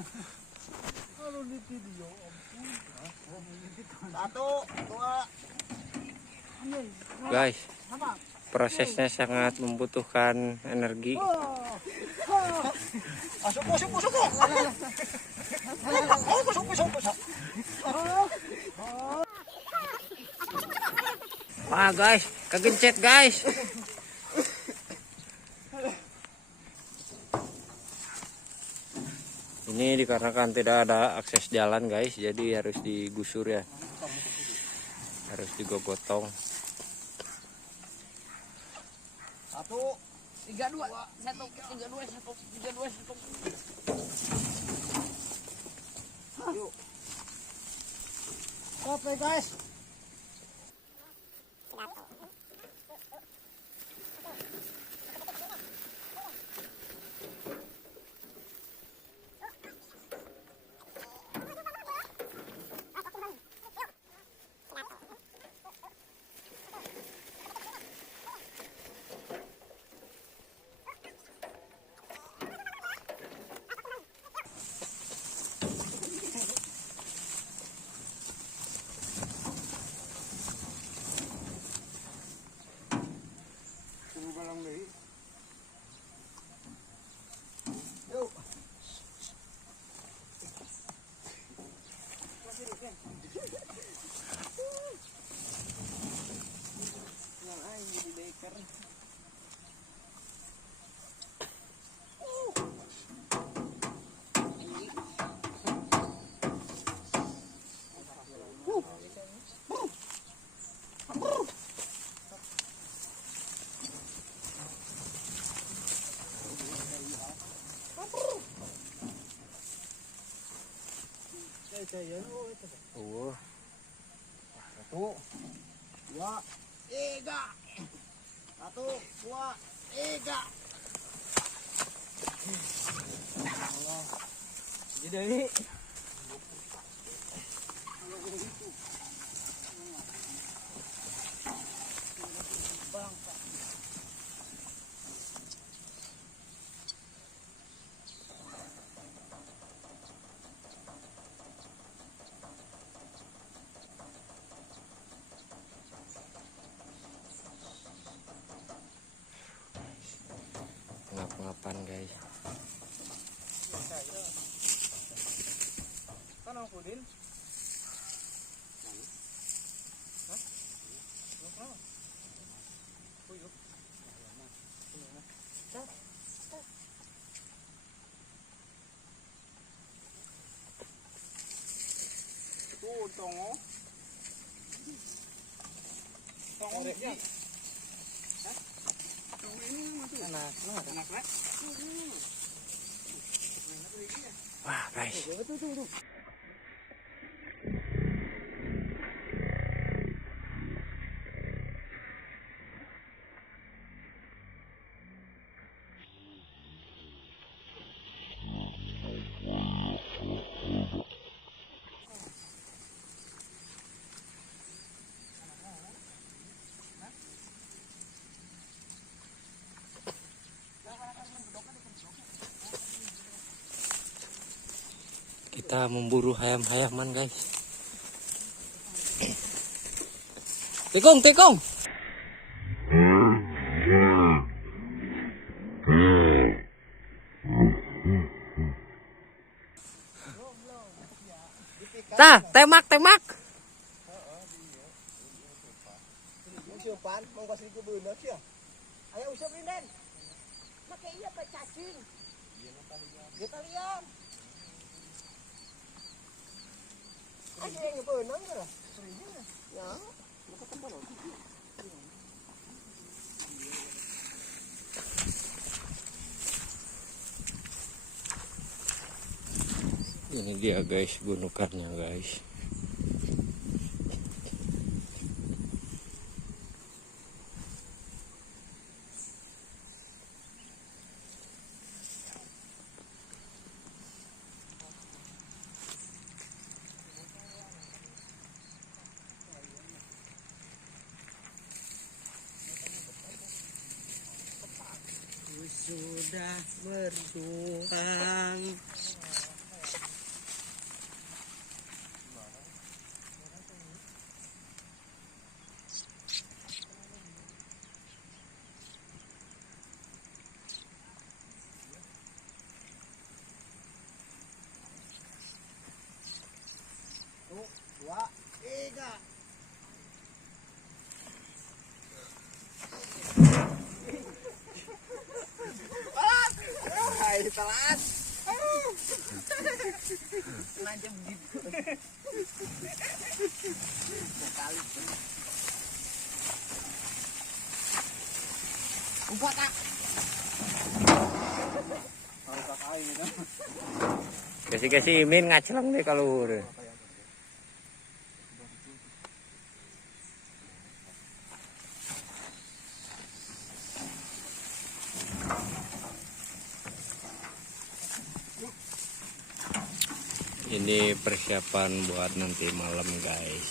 Kalau di video ampun. Satu, dua. Guys, prosesnya sangat membutuhkan energi. Wah guys, kegencet guys. Ini dikarenakan tidak ada akses jalan guys, jadi harus digusur ya. Harus digotong. 1, 3, 2, 1, 3, 2, 1, 3, 2, 1. yuk. Oke guys. Yuk. Oh, 1, 2, 3. 1, 2, 3. Jadi ngap-ngapan guys. kan aku din. Tuh, tongo. Tongo dia. Tongo ini anak. Wah guys, kita memburu hayam-hayaman guys. Tikung, tikung. Tah, temak, temak. Usapan, mau kasih ke beuneuh sia. Aya usap linden. Make iya pe cacing. Dia talian. Aja yang beunang kan? Ya, lu ketemu lho. Ini dia guys, gunukannya guys. Sudah berjuang telat. Sengaja begitu. Kali. Umpat tak? Kasih Imin ngacleng deh kalau udah. Ini persiapan buat nanti malam guys.